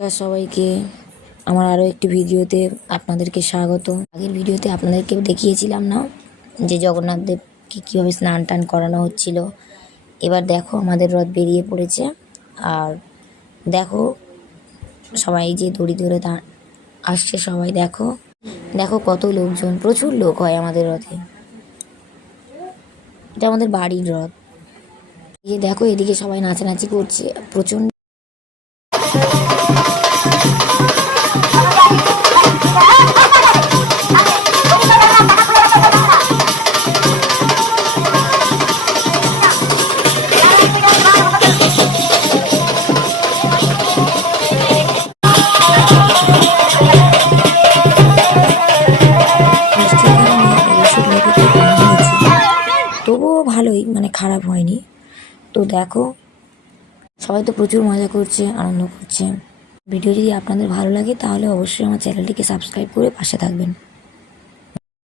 সবাইকে আমার আরও একটি ভিডিওতে আপনাদেরকে স্বাগত। আগের ভিডিওতে আপনাদেরকে দেখিয়েছিলাম না যে জগন্নাথ দেবকে কীভাবে স্নান টান করানো হচ্ছিল। এবার দেখো আমাদের রথ বেরিয়ে পড়েছে। আর দেখো সবাই যে দড়ি ধরে আসছে, সবাই দেখো দেখো কত লোকজন, প্রচুর লোক হয় আমাদের রথে। এটা আমাদের বাড়ির রথ। এই দেখো এদিকে সবাই নাচানাচি করছে প্রচণ্ড। তবুও ভালোই, মানে খারাপ হয়নি। তো দেখো সবাই তো প্রচুর মজা করছে, আনন্দ করছে। ভিডিও যদি আপনাদের ভালো লাগে তাহলে অবশ্যই আমার চ্যানেলটিকে সাবস্ক্রাইব করে পাশে থাকবেন।